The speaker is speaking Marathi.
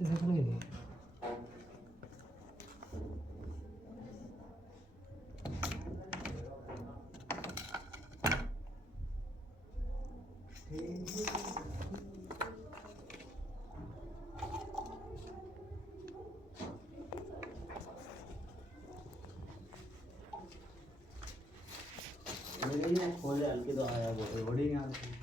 त्याचं पण घेते. खोले हल्के तो आया वो बड़ी यहाँ से